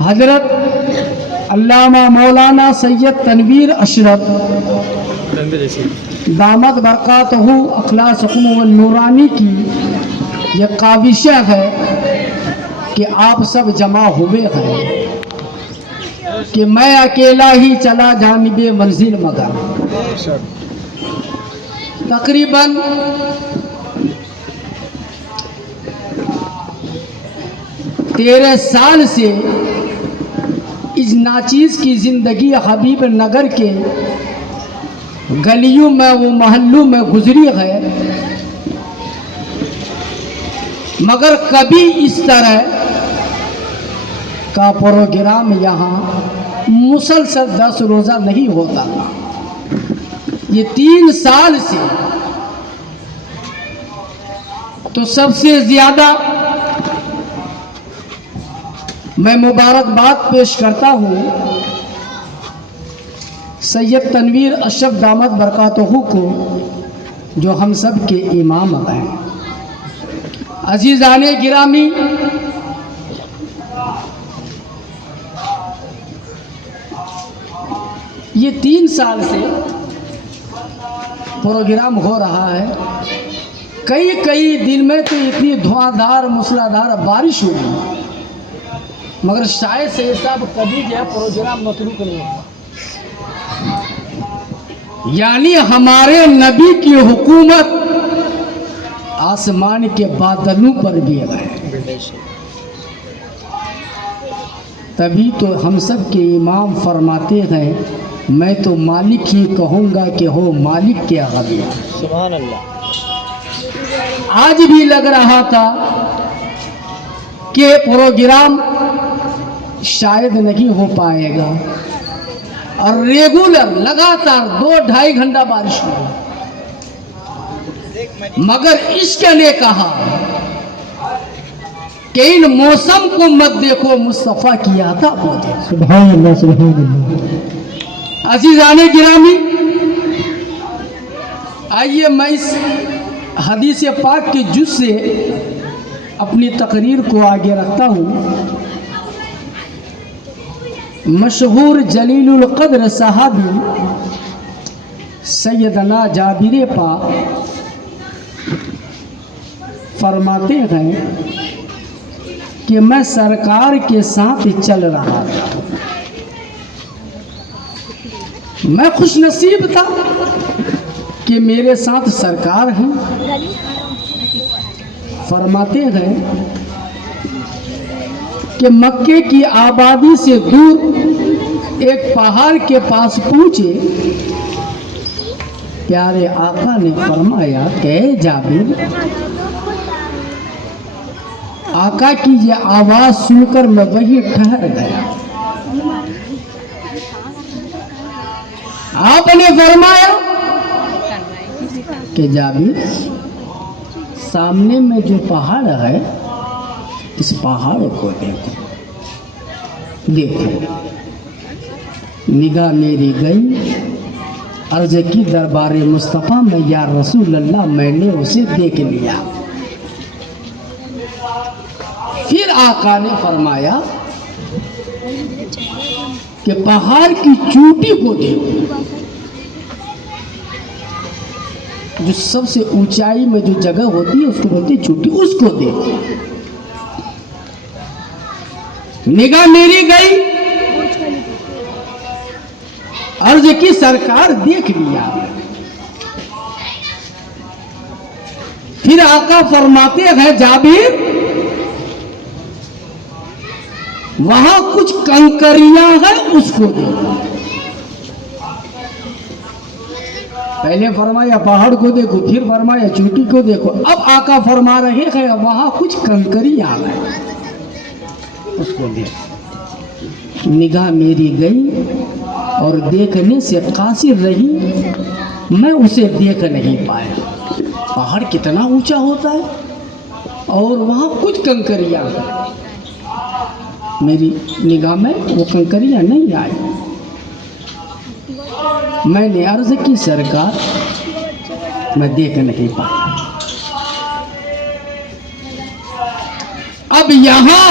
حضرت علامہ مولانا سید تنویر اشرف دامت برکاتہ اخلاصکم والنورانی کی یہ کاوشیں ہے کہ آپ سب جمع ہوئے ہیں کہ میں اکیلا ہی چلا جانب منزل مگر تقریباً 13 سال سے اس ناچیز کی زندگی حبیب نگر کے گلیوں میں و محلوں میں گزری ہے، مگر کبھی اس طرح کا پروگرام یہاں مسلسل 10 روزہ نہیں ہوتا۔ یہ 3 سال سے تو سب سے زیادہ میں مبارکباد پیش کرتا ہوں سید تنویر اشرف دامت برکاتہ کو، جو ہم سب کے امام ہیں۔ عزیزان گرامی، یہ 3 سال سے پروگرام ہو رہا ہے، کئی دن میں تو اتنی دھواں دھار موسلادھار بارش ہوئی، مگر شاید سے صاحب کبھی جو ہے پروگرام متروک نہیں ہوا۔ یعنی ہمارے نبی کی حکومت آسمان کے بادلوں پر بھی ہے، تبھی تو ہم سب کے امام فرماتے ہیں میں تو مالک ہی کہوں گا کہ ہو مالک کے غالب۔ سبحان اللہ۔ آج بھی لگ رہا تھا کہ پروگرام شاید نہیں ہو پائے گا، اور ریگولر لگاتار 2-2.5 گھنٹہ بارش ہوئی، مگر عشق نے کہا کہ ان موسم کو مت دیکھو، مصطفیٰ کی عطا کو دیکھو۔ سبحان اللہ سبحان اللہ۔ عزیزان گرامی، آئیے میں اس حدیث پاک کے جز سے اپنی تقریر کو آگے رکھتا ہوں۔ مشہور جلیل القدر صحابی سیدنا جابر پاک فرماتے ہیں کہ میں سرکار کے ساتھ چل رہا تھا، میں خوش نصیب تھا کہ میرے ساتھ سرکار ہیں۔ فرماتے ہیں کہ مکے کی آبادی سے دور ایک پہاڑ کے پاس پہنچے، پیارے آقا نے فرمایا کہ اے جابر، آقا کی یہ آواز سن کر میں وہیں ٹھہر گیا۔ آپ نے فرمایا کہ جابر، سامنے میں جو پہاڑ ہے اس پہاڑ کو دیکھو۔ نگاہ میری گئی، عرض کی دربار مصطفیٰ میں، یا رسول اللہ میں نے اسے دیکھ لیا۔ پھر آقا نے فرمایا کہ پہاڑ کی چوٹی کو دیکھو، جو سب سے اونچائی میں جو جگہ ہوتی ہے اس کو بولتے ہیں چوٹی، اس کو دیکھو۔ نگاہ میری گئی، عرض کی سرکار دیکھ لیا۔ پھر آقا فرماتے ہیں جابر، وہاں کچھ کنکریاں ہیں اس کو دیکھو۔ پہلے فرمایا پہاڑ کو دیکھو، پھر فرمایا چوٹی کو دیکھو، اب آقا فرما رہے ہیں وہاں کچھ کنکریاں ہیں اس کو دیکھو۔ نگاہ میری گئی اور دیکھنے سے قاصر رہی، میں اسے دیکھ نہیں پایا۔ پہاڑ کتنا اونچا ہوتا ہے اور وہاں کچھ کنکریاں ہیں، میری نگاہ میں وہ کنکریاں نہیں آئی۔ میں نے عرض کی سرکار میں دیکھ نہیں پایا۔ اب یہاں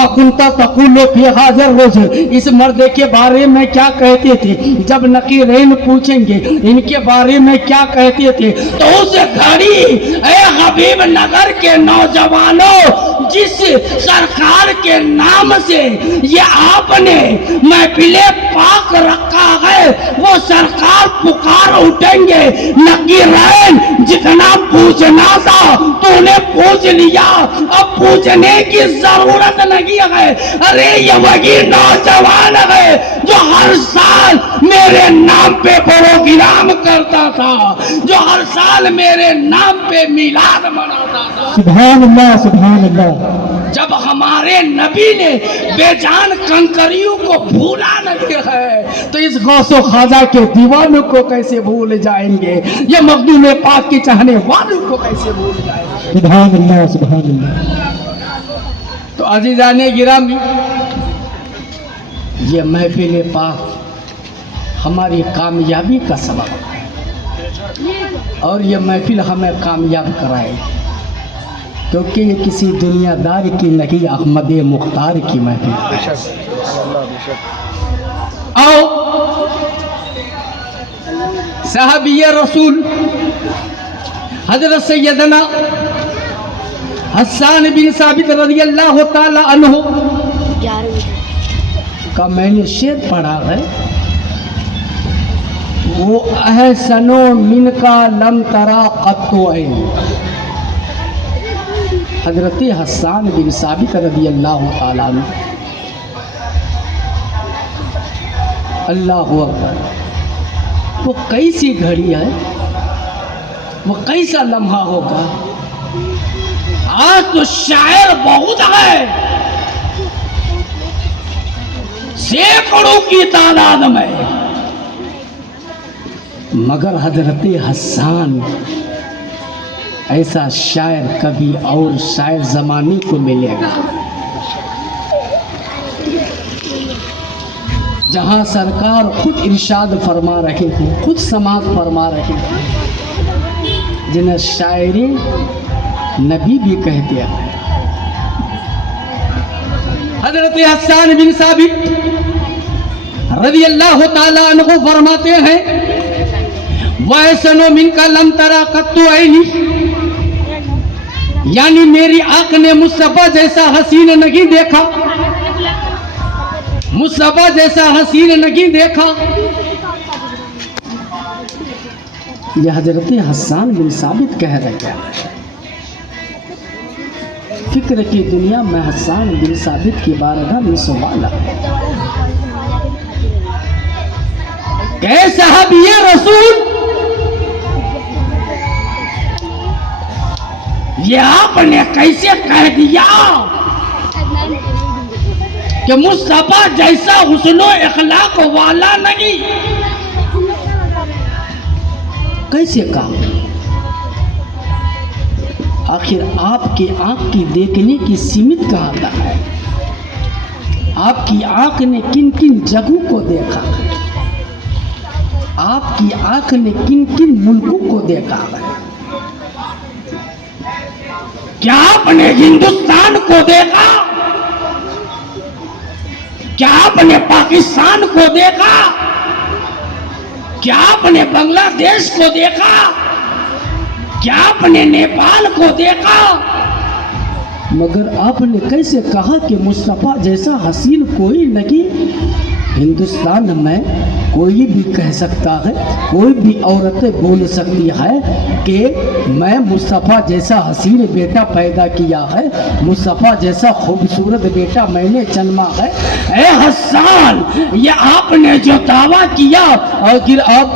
ما کنتا تقول فی ھذا الرجل، اس مرد کے بارے میں کیا کہتے تھے؟ جب نقیرین پوچھیں گے ان کے بارے میں کیا کہتے تھے تو اس گھڑی اے حبیب نگر کے نوجوانوں جس سرکار کے نام سے یہ آپ نے محفل پاک رکھا ہے وہ سرکار پکار اٹھیں گے، نقیرین جتنا پوچھنا تھا تو نے پوچھ لیا، اب پوچھنے کی ضرورت نہیں ہے۔ ارے یہ وہی نوجوان ہے جو ہر سال میرے نام پہ پروگرام کرتا تھا، جو ہر سال میرے نام پہ میلاد مناتا تھا۔ سبحان اللہ سبحان اللہ۔ جب ہمارے نبی نے بے جان کنکریوں کو بھولا نہیں ہے تو اس غوث و خواجہ کے دیوانوں کو کیسے بھول جائیں گے؟ یہ مخدوم پاک کے چاہنے والوں کو کیسے بھول جائیں گے؟ سبحان اللہ سبحان اللہ۔ تو عزیزان گرامی، یہ محفل پاک ہماری کامیابی کا سبب ہے اور یہ محفل ہمیں کامیاب کرائے، کیونکہ یہ کسی دنیا دار کی نہیں، احمد مختار کی محفل ہے۔ آؤ صحابی رسول حضرت سیدنا حسان بن ثابت رضی اللہ تعالی عنہ کا میں نے شعر پڑھا ہے، وہ احسن من کا لم ترا قط عین۔ حضرت حسان بن ثابت رضی اللہ تعالیٰ عنہ، اللہ اکبر، وہ کیسی گھڑی ہے، وہ کیسا لمحہ ہوگا۔ آج تو شاعر بہت ہے، سینکڑوں کی تعداد میں، مگر حضرت حسان ایسا شاعر کبھی اور شاعر زمانے کو ملے گا جہاں سرکار خود ارشاد فرما رہے تھے، خود سماعت فرما رہے تھے، جنہیں شاعر نبی بھی کہتے ہیں۔ حضرت حسان بن ثابت رضی اللہ تعالیٰ عنہ فرماتے ہیں، وَأَحْسَنُ مِنْكَ لَمْ تَرَ قَطُّ عَيْنِي، یعنی میری آنکھ نے مصطفیٰ جیسا حسین نہیں دیکھا، مصطفیٰ جیسا حسین نہیں دیکھا۔ یہ حضرت حسان بن ثابت کہہ رہے ہیں۔ فکر کی دنیا میں حسان بن ثابت کی بارگاہ میں سوال ہے کہ صحابی رسول، یہ آپ نے کیسے کہہ دیا کہ مصطفیٰ جیسا حسن و اخلاق والا نہیں؟ کیسے کہا؟ آخر آپ کی آنکھ کی دیکھنے کی سمت کہاں تک ہے؟ آپ کی آنکھ نے کن کن جگہوں کو دیکھا ہے؟ آپ کی آنکھ نے کن کن ملکوں کو دیکھا ہے؟ کیا آپ نے ہندوستان کو دیکھا؟ کیا آپ نے پاکستان کو دیکھا؟ کیا آپ نے بنگلہ دیش کو دیکھا؟ کیا آپ نے نیپال کو دیکھا؟ مگر آپ نے کیسے کہا کہ مصطفیٰ جیسا حسین کوئی نہیں؟ ہندوستان میں کوئی بھی کہہ سکتا ہے، کوئی بھی عورتیں بول سکتی ہے کہ میں مصطفیٰ جیسا حسین بیٹا پیدا کیا ہے، مصطفیٰ جیسا خوبصورت بیٹا میں نے جنما ہے۔ اے حسان، یہ آپ نے جو دعویٰ کیا، اور آپ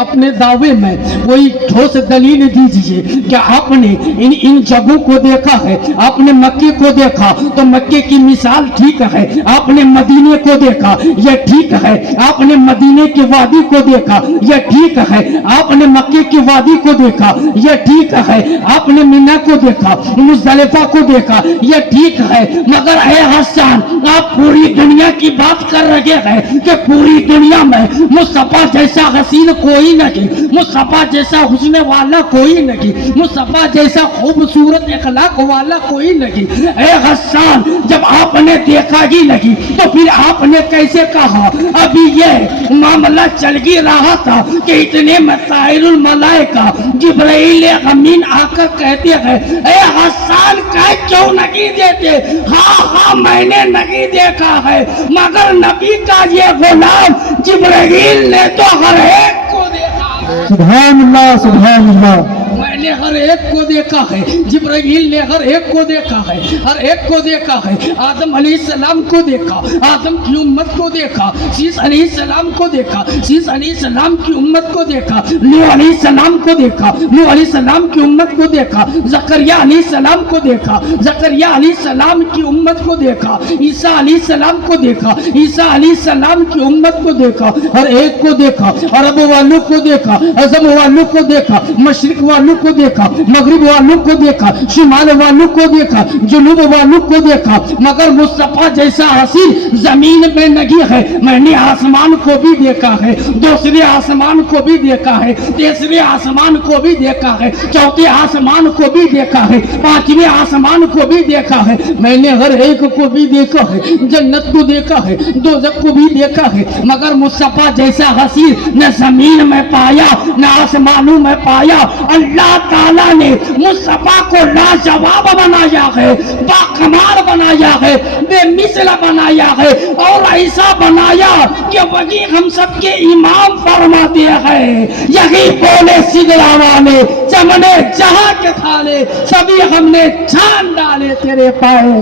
اپنے دعوے میں کوئی ٹھوس دلیل دیجیے کہ آپ نے ان جگہوں کو دیکھا ہے۔ آپ نے مکے کو دیکھا تو مکے کی مثال ٹھیک ہے، آپ نے مدینے کو دیکھا یہ ٹھیک ہے، آپ نے مدینے مدینے کی وادی کو دیکھا یہ ٹھیک ہے، آپ نے مکے کی وادی کو دیکھا یہ ٹھیک ہے، آپ نے مینا کو دیکھا، مزدلفہ کو دیکھا یہ ٹھیک ہے، مگر اے حسان آپ پوری دنیا کی بات کر رہے ہیں کہ پوری دنیا میں مصطفیٰ جیسا حسین کوئی نہیں، مصطفیٰ جیسا حسن والا کوئی نہیں، مصطفیٰ جیسا خوبصورت اخلاق والا کوئی نہیں۔ اے حسان جب آپ نے دیکھا ہی نہیں تو پھر آپ نے کیسے کہا؟ ابھی یہ معاملہ چل گی رہا تھا کہ اتنے مسائل الملائکہ جبرائیل امین آ کر کہتے ہیں اے حسان کہہ کیوں نہیں دیتے؟ ہاں میں نے نہیں دیکھا ہے، مگر نبی کا یہ غلام جبرائیل نے تو ہر ایک کو دیکھا ہے۔ سبحان اللہ سبحان اللہ۔ میں نے ہر ایک کو دیکھا ہے، جبرائیل نے ہر ایک کو دیکھا ہے، ہر ایک کو دیکھا ہے۔ آدم علیہ السلام کو دیکھا، آدم کی امت کو دیکھا، سیس علیہ السلام کو دیکھا، سیس علیہ السلام کی امت کو دیکھا، نوح علیہ السلام کو دیکھا، نوح علیہ السلام کی امت کو دیکھا، زکریا علیہ السلام کو دیکھا، زکریا علیہ السلام کی امت کو دیکھا، عیسیٰ علیہ السلام کو دیکھا، عیسیٰ علیہ السلام کی امت کو دیکھا، ہر ایک کو دیکھا، عرب والوں کو دیکھا، عجم والوں کو دیکھا، مشرق والوں کو دیکھا، مغرب والوں کو دیکھا، شمال والوں کو دیکھا، جنوب والوں کو دیکھا، مگر مصطفیٰ جیسا حسین زمین میں نہیں ہے۔ میں نے آسمان کو بھی دیکھا ہے، دوسرے آسمان کو بھی دیکھا ہے، تیسرے آسمان کو بھی دیکھا ہے، چوتھے آسمان کو بھی دیکھا ہے، پانچویں آسمان کو بھی دیکھا ہے۔ میں نے ہر ایک کو بھی دیکھا ہے، جنت کو دیکھا ہے، دوزخ کو بھی دیکھا ہے، مگر مصطفیٰ جیسا حسین نہ زمین میں پایا نہ آسمانوں میں پایا۔ اللہ تعالیٰ نے مصطفیٰ کو لاجواب بنایا ہے، باکمال بنایا ہے، بے مثل بنایا ہے، اور ایسا بنایا کہ وہی ہم سب کے امام فرماتے ہیں یہی بولے سگلا والے چمنے جہاں کے تھالے سبھی ہم نے چھان ڈالے تیرے پائے۔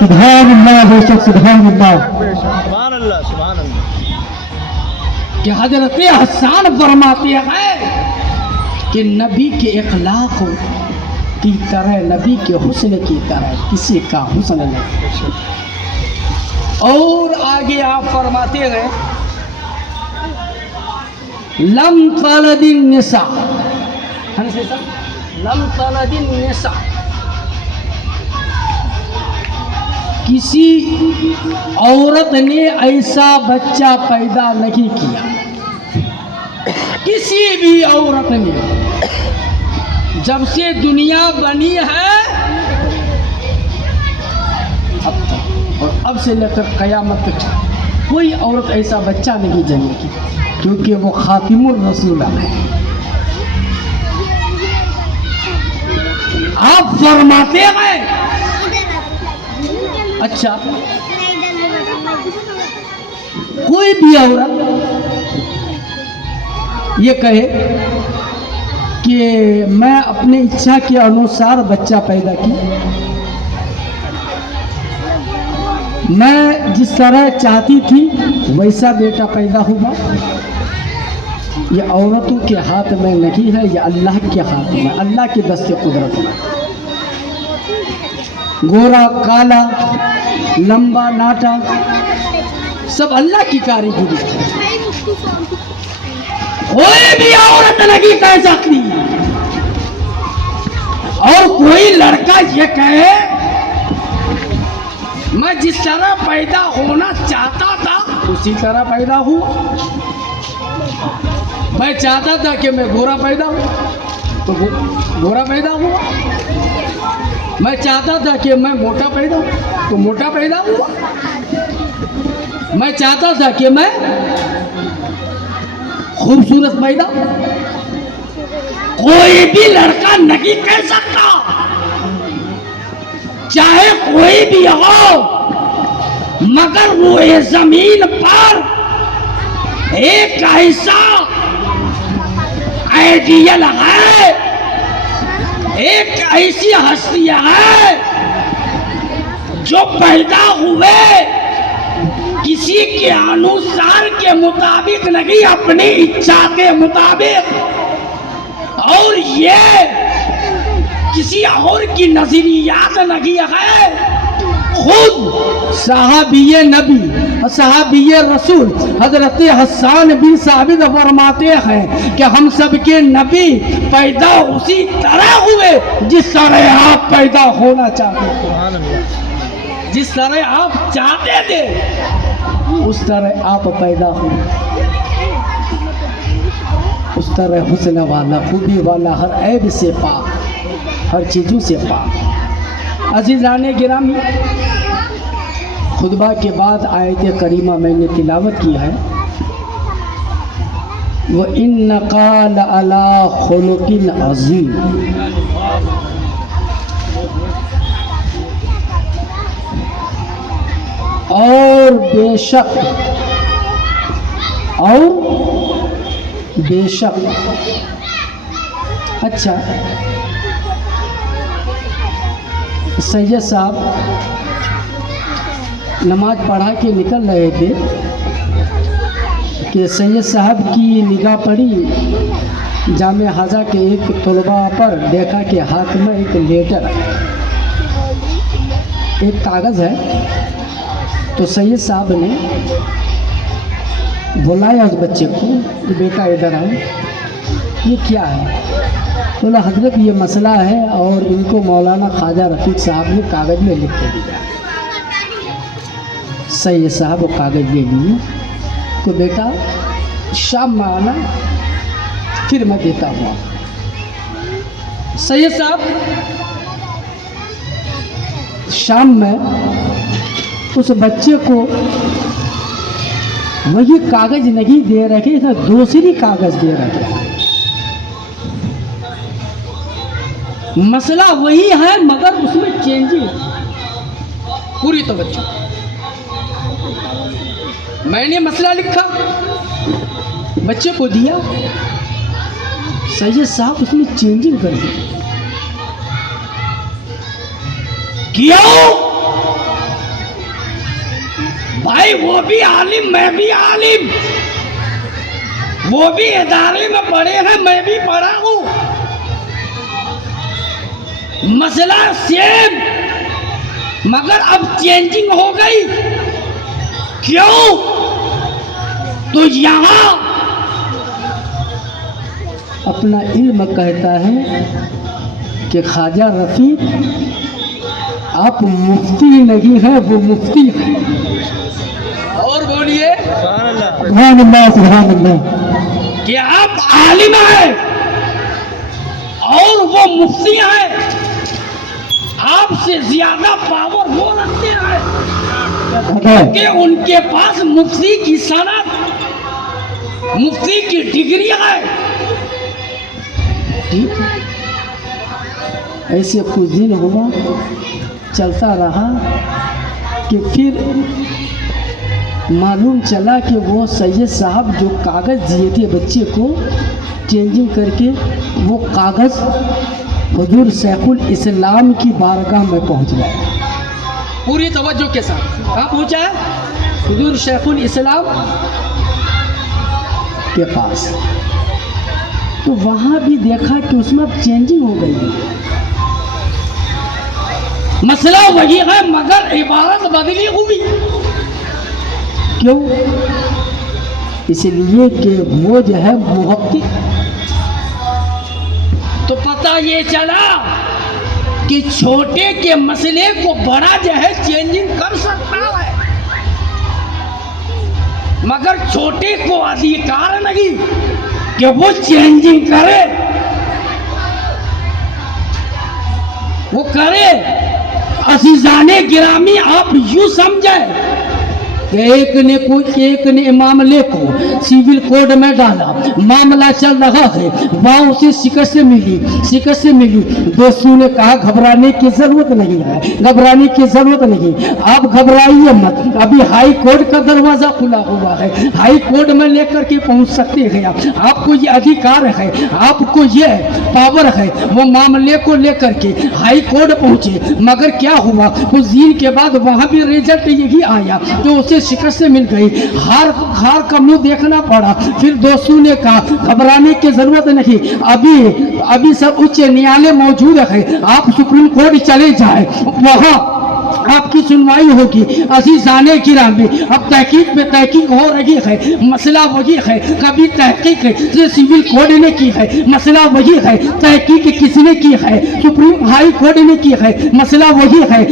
سبحان اللہ بے شک سبحان اللہ۔ سبحان اللہ سبحان اللہ۔ کہ حضرت حسان فرماتے ہیں کہ نبی کے اخلاق کی طرح، نبی کے حسن کی طرح کسی کا حسن نہیں۔ اور آگے آپ فرماتے ہیں لم تلد النساء، لم تلد النساء، کسی عورت نے ایسا بچہ پیدا نہیں کیا، کسی بھی عورت نے جب سے دنیا بنی ہے اب تک، اور اب سے لے کر قیامت تک کوئی عورت ایسا بچہ نہیں جنے گی، کیونکہ وہ خاتم الرسول ہے۔ آپ فرماتے ہیں اچھا کوئی بھی عورت یہ کہے کہ میں اپنے اچھا کے انوسار بچہ پیدا کی، میں جس طرح چاہتی تھی ویسا بیٹا پیدا ہوا، یہ عورتوں کے ہاتھ میں نہیں ہے، یہ اللہ کے ہاتھ میں، اللہ کی دست قدرت میں۔ گورا کالا لمبا ناٹا سب اللہ کی کاریگری ہے، کوئی بھی عورت نہیں کہہ سکتی۔ اور کوئی لڑکا یہ کہے میں جس طرح پیدا ہونا چاہتا تھا اسی طرح پیدا ہوا، میں چاہتا تھا کہ میں گورا پیدا ہوں تو گورا پیدا ہوا، میں چاہتا تھا کہ میں موٹا پیدا ہوں تو موٹا پیدا ہوا، میں چاہتا تھا کہ میں خوبصورت پیدا ہوں۔ کوئی بھی لڑکا نہیں کہہ سکتا، چاہے کوئی بھی ہو، مگر وہ زمین پر ایک ایسا آئیڈیل ہے، ایک ایسی ہستی ہے جو پیدا ہوئے کسی کے انوسار کے مطابق نہیں، اپنی اچھا کے مطابق، اور یہ کسی اور کی نظریات نہیں ہے، خود صحابی نبی اور صحابی رسول حضرت حسان بن ثابت فرماتے ہیں کہ ہم سب کے نبی پیدا اسی طرح ہوئے جس طرح آپ پیدا ہونا چاہتے تھے، سبحان اللہ جس طرح آپ چاہتے تھے اس طرح آپ پیدا ہوئے، اس طرح حسن والا، خوبی والا، ہر عیب سے پاک، ہر چیزوں سے پاک۔ عزیزان گرامی، خطبہ کے بعد آیت کریمہ میں نے تلاوت کی ہے، وَإِنَّكَ لَعَلَىٰ خُلُقٍ عَظِيمٍ۔ اور بے شک اچھا، سید صاحب نماز پڑھا کے نکل رہے تھے کہ سید صاحب کی نگاہ پڑی جامع حاضہ کے ایک طلباء پر، دیکھا کہ ہاتھ میں ایک لیٹر، ایک کاغذ ہے، تو سید صاحب نے بلایا اس بچے کو کہ بیٹا ادھر آؤ، یہ کیا ہے؟ بولا حضرت یہ مسئلہ ہے اور ان کو مولانا خواجہ رفیق صاحب نے کاغذ میں لکھ کے دیا۔ سید صاحب وہ کاغذ لے لیے، تو بیٹا شام میں آنا پھر میں دیتا ہوں۔ سید صاحب شام میں اس بچے کو وہی کاغذ نہیں دے رہے تھے، دوسری کاغذ دے رہے تھے۔ مسئلہ وہی ہے مگر اس میں چینجنگ پوری توجہ۔ میں نے مسئلہ لکھا، بچے کو دیا، سید صاحب اس میں چینجنگ کر دی۔ کیوں بھائی؟ وہ بھی عالم، میں بھی عالم، وہ بھی ادارے میں پڑھے ہیں، میں بھی پڑھا ہوں، مسئلہ سیم، مگر اب چینجنگ ہو گئی۔ کیوں؟ تو یہاں اپنا علم کہتا ہے کہ خواجہ رفیق آپ مفتی نہیں ہیں، وہ مفتی ہیں۔ اور بولیے سبحان اللہ سبحان اللہ سبحان اللہ۔ کہ آپ عالم ہیں اور وہ مفتی ہیں، آپ سے زیادہ پاور وہ رکھتے ہیں کہ ان کے پاس مفتی کی سند، مفتی کی ڈگری ہے۔ ٹھیک، ایسے کچھ دن ہوا، چلتا رہا کہ پھر معلوم چلا کہ وہ سید صاحب جو کاغذ دیے تھے بچے کو چینجنگ کر کے، وہ کاغذ حضور شیخ الاسلام کی بارگاہ میں پہنچ گیا۔ پوری توجہ کے ساتھ کہاں پہنچا ہے؟ حضور شیخ الاسلام کے پاس۔ تو وہاں بھی دیکھا کہ اس میں اب چینجنگ ہو گئی، مسئلہ وہی ہے مگر عبارت بدلی ہوئی۔ کیوں؟ اس لیے کہ وہ جو ہے محقق، تو پتہ یہ چلا کہ چھوٹے کے مسئلے کو بڑا جو ہے چینجنگ کر سکتا ہے، مگر چھوٹے کو ادھیکار نہیں کہ وہ چینجنگ کرے، وہ کرے۔ عزیزان گرامی، آپ یوں سمجھیں کہ ایک نے معاملے کو سیول کوڈ میں ڈالا، معاملہ چل رہا ہے، وہاں اسے شکست ملی، دوستوں نے کہا گھبرانے کی ضرورت نہیں ہے، گھبرانے کی ضرورت نہیں، آپ گھبرائیے مت، ابھی ہائی کورٹ کا دروازہ کھلا ہوا ہے، ہائی کورٹ میں لے کر کے پہنچ سکتے ہیں، آپ کو یہ ادھیکار ہے، آپ کو یہ پاور ہے، وہ معاملے کو لے کر کے ہائی کورٹ پہنچے۔ مگر کیا ہوا، کچھ دن کے بعد وہاں بھی رزلٹ یہی آیا جو اسے شکست مل گئی، ہار کا منہ دیکھنا پڑا۔ پھر دوستوں نے کہا گھبرانے کی ضرورت نہیں، ابھی سب اچ نیالے موجود ہے، آپ سپریم کورٹ چلے جائیں، آپ کی سنوائی ہوگی عزیزان کرام بھی. اب تحقیق پہ تحقیق ہو رہی ہے, مسئلہ وہی ہے. کبھی تحقیق سول کوڈ نے کی ہے, مسئلہ وہی ہے. تحقیق کس نے کی ہے؟ سپریم ہائی کورٹ نے کی ہے, مسئلہ وہی ہے.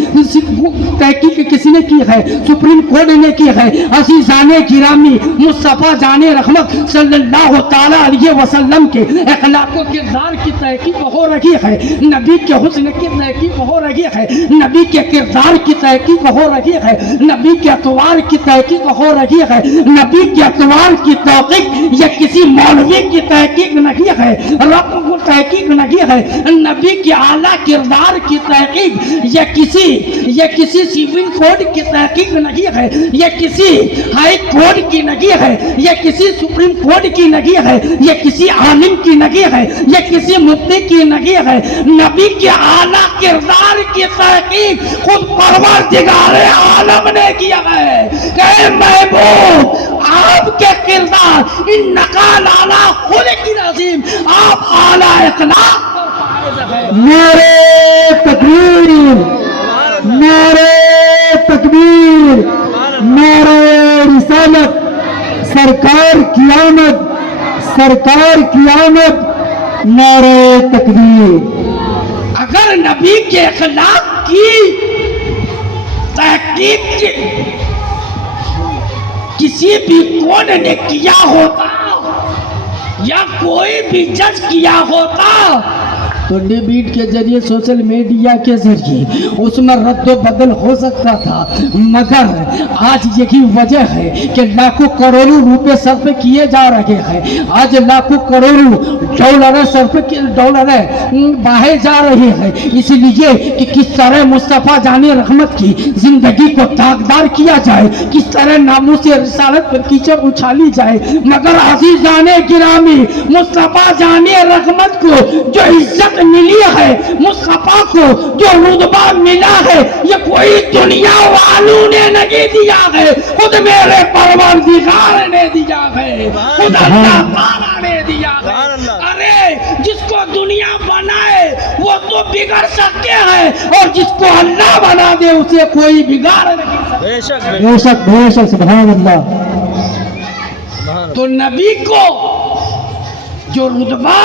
تحقیق کس نے کی ہے؟ سپریم کورٹ نے کی ہے. عزیزان گرامی, مصطفیٰ جان رحمت صلی اللہ تعالی علیہ وسلم کے اخلاق و کردار کی تحقیق ہو رہی ہے, نبی کے حسن کی تحقیق ہو رہی ہے, نبی کے کردار کی تحقیق ہو رہی ہے, نبی کے اطوار کی تحقیق ہو رہی ہے. نبی کے اطوار کی تحقیق یہ کسی مولوی کی تحقیق نہیں ہے, رقم کو تحقیق نہیں ہے. نبی کے اعلیٰ کردار کی تحقیق یہ کسی سیون کوڈ کی تحقیق نہیں ہے, یہ کسی ہائی کورٹ کی نہیں ہے, یہ کسی سپریم کورٹ کی نہیں ہے, یہ کسی عالم کی نہیں ہے, یہ کسی مفتی کی نہیں ہے. نبی کے اعلیٰ کردار کی تحقیق خود پروردگار عالم نے کیا ہے کہ اے محبوب آپ کے کردار انکا لالا خلق عظیم, آپ اعلیٰ اخلاق پر فائز ہے. نعرہ تکبیر, نعرہ تکبیر, نعرہ رسالت, سرکار کی آمد, سرکار کی آمد, نعرہ تکبیر. اگر نبی کے اخلاق کی تحقیق کسی بھی کون نے کیا ہوتا یا کوئی بھی جج کیا ہوتا تو ڈیبیٹ کے ذریعے سوشل میڈیا کے ذریعے اس میں رد و بدل ہو سکتا تھا, مگر آج یہی وجہ ہے کہ لاکھوں کروڑوں روپے صرف کیے جا رہے ہیں. آج لاکھوں کروڑوں ڈالر بہائے جا رہے ہیں, اس لیے کہ کس طرح مصطفیٰ جان رحمت کی زندگی کو داغدار کیا جائے, کس طرح ناموس رسالت پر کیچڑ اچھالی جائے. مگر عزیزان گرامی, مصطفیٰ جان رحمت کو جو عزت ملی ہے, مصطفیٰ کو جو رتبہ ملا ہے, یہ کوئی دنیا والوں نے نہیں دیا ہے, خود میرے پروردگار نے دیا ہے, خود اللہ تعالیٰ نے دیا ہے. ارے جس کو دنیا بنائے وہ تو بگڑ سکتے ہیں, اور جس کو اللہ بنا دے اسے کوئی بگاڑ نہیں سکتا. بے شک بے شک, بے شک, سبحان اللہ. تو نبی کو جو رتبہ,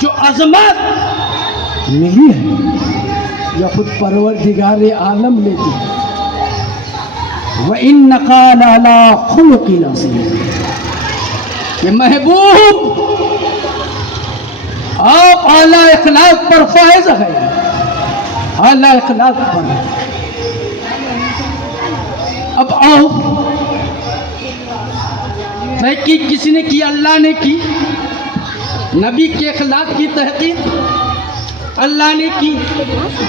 جو عظمت ملی ہے یا خود پروردگار عالم نے دی. وَإِنَّكَ لَعَلَىٰ خُلُقٍ عَظِيمٍ, کہ محبوب آپ اعلیٰ اخلاق پر فائز ہیں, اعلیٰ اخلاق پر. اب آؤ, تحقیق کس نے کی؟ اللہ نے کی. نبی کے اخلاق کی تحقیق اللہ نے کی,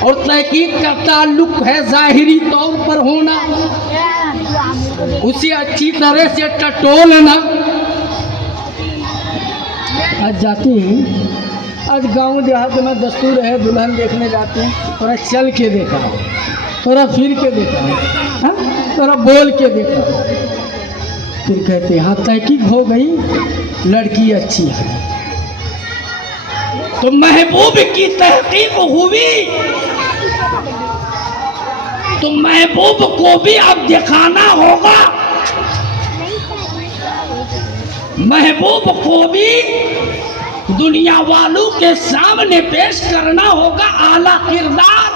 اور تحقیق کا تعلق ہے ظاہری طور پر ہونا, اسے اچھی طرح سے ٹٹولنا. آج جاتے ہیں, آج گاؤں دیہات میں دستور ہے دلہن دیکھنے جاتے ہیں, تھوڑا چل کے دیکھا, تھوڑا پھر کے دیکھا, تھوڑا بول کے دیکھا, پھر کہتے ہیں ہاں تحقیق ہو گئی, لڑکی اچھی ہے. تو محبوب کی تحقیق ہوئی تو محبوب کو بھی اب دکھانا ہوگا, محبوب کو بھی دنیا والوں کے سامنے پیش کرنا ہوگا اعلیٰ کردار.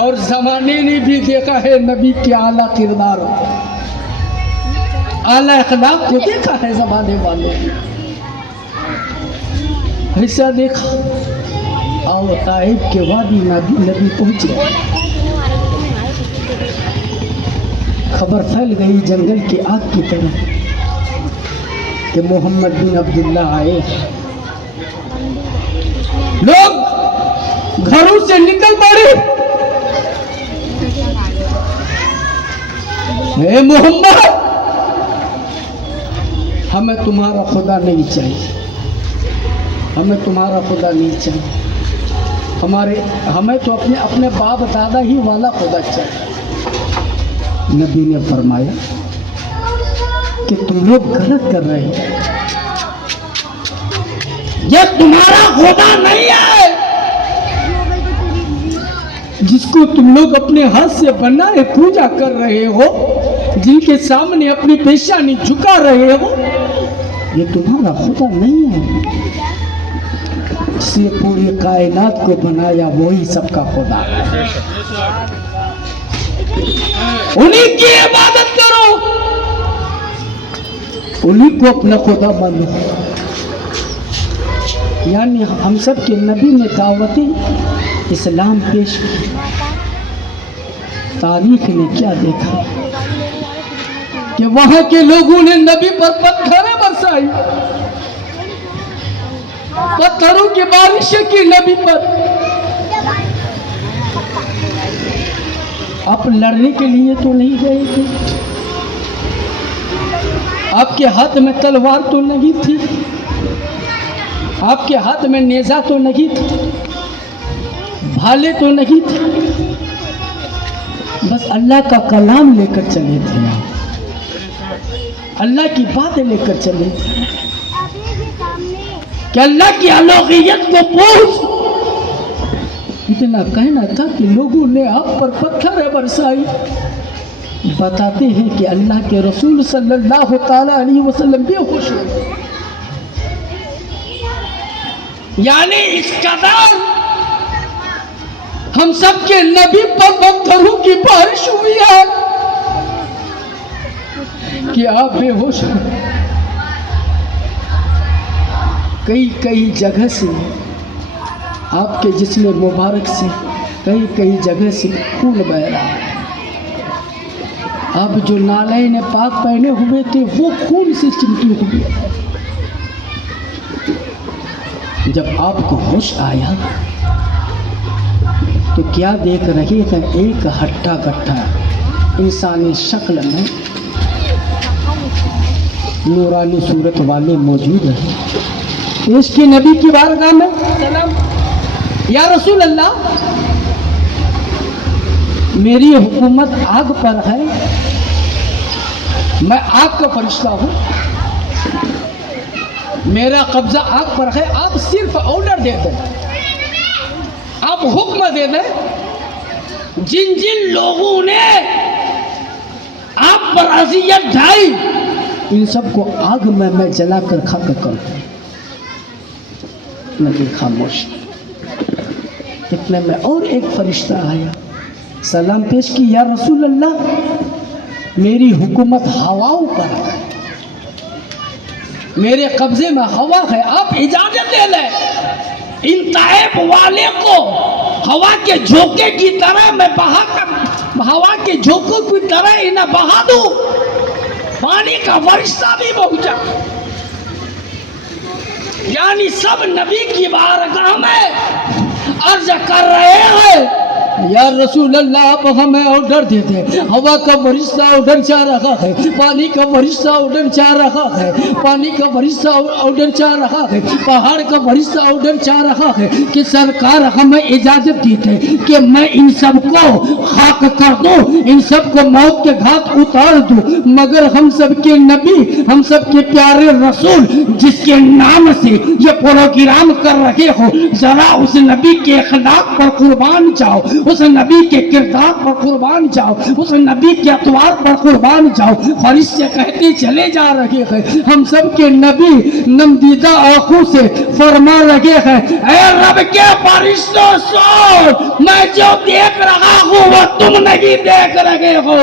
اور زمانے نے بھی دیکھا ہے نبی کے اعلیٰ کردار, اعلیٰ اخلاق کو دیکھا ہے زمانے والوں نے. ایسا دیکھا, آؤ طائف کے وادی نبی پہنچے, خبر پھیل گئی جنگل کی آگ کی طرح کہ محمد بن عبداللہ آئے. لوگ گھروں سے نکل پڑے, اے محمد ہمیں تمہارا خدا نہیں چاہیے, ہمیں تمہارا خدا نہیں چاہیے, ہمیں تو اپنے باپ دادا ہی والا خدا چاہیے. نبی نے فرمایا کہ تم لوگ غلط کر رہے ہیں, یہ تمہارا خدا نہیں ہے, جس کو تم لوگ اپنے ہاتھ سے بنائے پوجا کر رہے ہو، جن کے سامنے اپنی پیشانی جھکا رہے ہو، یہ تمہارا خدا نہیں ہے. جس نے پوری کائنات کو بنایا وہی سب کا خدا ہے. انہیں کی عبادت کرو، انہیں کو اپنا خدا مانو. یعنی ہم سب کے نبی نے دعوت اسلام پیش کی. تاریخ نے کیا دیکھا کہ وہاں کے لوگوں نے نبی پر پتھریں برسائی، پتھروں کی بارشیں کی نبی پر. آپ لڑنے کے لیے تو نہیں گئے تھے، آپ کے ہاتھ میں تلوار تو نہیں تھی، آپ کے ہاتھ میں نیزہ تو نہیں تھی، بھالے تو نہیں تھے، بس اللہ کا کلام لے کر چلے تھے، اللہ کی باتیں لے کر چلے تھے کہ اللہ کی الوہیت کو پوچھ. اتنا کہنا تھا کہ لوگوں نے آپ پر پتھریں برسائی. بتاتے ہیں کہ اللہ کے رسول صلی اللہ تعالی علیہ وسلم بے ہوش ہوئے. یعنی اس قدر ہم سب کے نبی پر پتھروں کی بارش ہوئی ہے کہ آپ بے ہوش ہوئے. کئی جگہ سے آپ کے جسم مبارک سے کئی جگہ سے خون بہ رہا ہے. آپ جو نالین پاک پہنے ہوئے تھے وہ خون سے چمٹے ہوئے. جب آپ کو ہوش آیا تو کیا دیکھ رہے ہیں؟ ایک ہٹا کٹھا انسانی شکل میں نورانی صورت والے موجود ہیں. اس کی نبی کی بارگاہ میں سلام. یا رسول اللہ، میری حکومت آگ پر ہے، میں آگ کا فرشتہ ہوں، میرا قبضہ آگ پر ہے. آپ صرف آرڈر دے دیں، آپ حکم دے دیں. جن لوگوں نے آپ پر اذیت ڈھائی ان سب کو آگ میں جلا کر خاک کروں. نبی خاموش. اتنے میں اور ایک فرشتہ آیا، سلام پیش کی. یا رسول اللہ، میری حکومت ہواؤں پر ہے، میرے قبضے میں ہوا ہے، آپ اجازت دے لیں ان طائف والے کو ہوا کے جھونکے کی طرح میں بہا کر، ہوا کے جھونکوں کی طرح انہیں بہا دوں. پانی کا فرشتہ بھی پہنچا. یعنی سب نبی کی بارگاہ میں عرض کر رہے ہیں یا رسول اللہ، آپ ہمیں آرڈر دے دیں. ہوا کا فرشتہ آرڈر چاہ رہا ہے، پانی کا فرشتہ آرڈر چاہ رہا ہے، پانی کا فرشتہ آرڈر چاہ رہا ہے، پہاڑ کا فرشتہ آرڈر چاہ رہا ہے کہ سرکار ہمیں اجازت دی ہے کہ میں ان سب کو خاک کر دوں، ان سب کو موت کے گھاٹ اتار دوں. مگر ہم سب کے نبی، ہم سب کے پیارے رسول جس کے نام سے یہ پروگرام کر رہے ہو، ذرا اس نبی کے اخلاق پر قربان جاؤ، اس نبی کے کردار پر قربان جاؤ، اس نبی کے اطوار پر قربان جاؤ. فرشتے کہتے چلے جا رہے ہیں. ہم سب کے نبی نمدیدہ آنکھوں سے فرما رہے ہیں، اے رب کے فرشتوں سن، میں جو دیکھ رہا ہوں وہ تم نہیں دیکھ رہے ہو.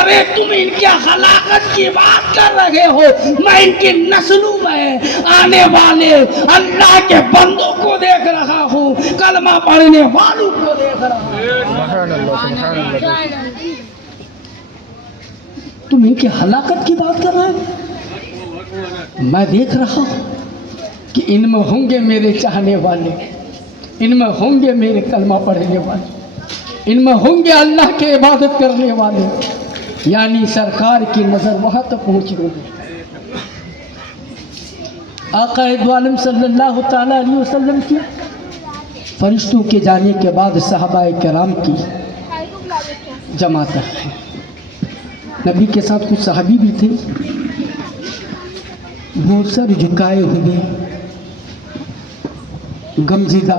ارے تم ان کی خلاقت کی بات کر رہے ہو، میں ان کی نسلوں میں آنے والے اللہ کے بندوں کو دیکھ رہا ہوں، کلمہ پڑھنے والوں کو دیکھ رہا ہوں. تم ان کی ہلاکت کی بات کر رہے ہیں. میں دیکھ رہا ہوں کہ ان میں ہوں گے میرے چاہنے والے، ان میں ہوں گے میرے کلمہ پڑھنے والے، ان میں ہوں گے اللہ کے عبادت کرنے والے. یعنی سرکار کی نظر وہاں تک پہنچی ہوگی. آقا دو عالم صلی اللہ تعالی علیہ وسلم کی فرشتوں کے جانے کے بعد صحابہ کرام کی جماعت ہے. نبی کے ساتھ کچھ صحابی بھی تھے، وہ سر جھکائے ہوئے غمزدہ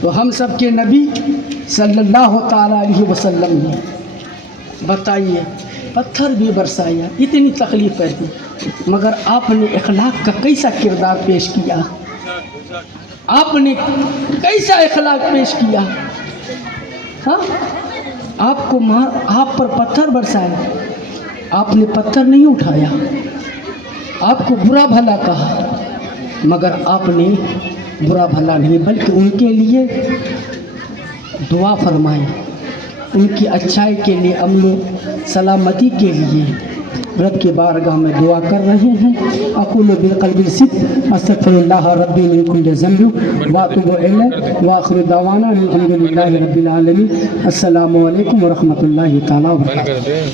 تو ہم سب کے نبی صلی اللہ تعالیٰ علیہ وسلم نے بتائیے پتھر بھی برسایا، اتنی تکلیف دی، مگر آپ نے اخلاق کا کیسا کردار پیش کیا، آپ نے کیسا اخلاق پیش کیا. ہاں آپ کو آپ پر پتھر برسایا، آپ نے پتھر نہیں اٹھایا، آپ کو برا بھلا کہا، مگر آپ نے برا بھلا نہیں بلکہ ان کے لیے دعا فرمائی، ان کی اچھائی کے لیے، امن و سلامتی کے لیے رب کی بارگاہ میں دعا کر رہے ہیں. اقول بالقلب الصدق استغفر اللہ ربی من کل ذنب واتوب الیہ واخر دعوانا الحمد للہ رب العالمین. السلام علیکم ورحمۃ اللہ تعالیٰ وبرکاتہ.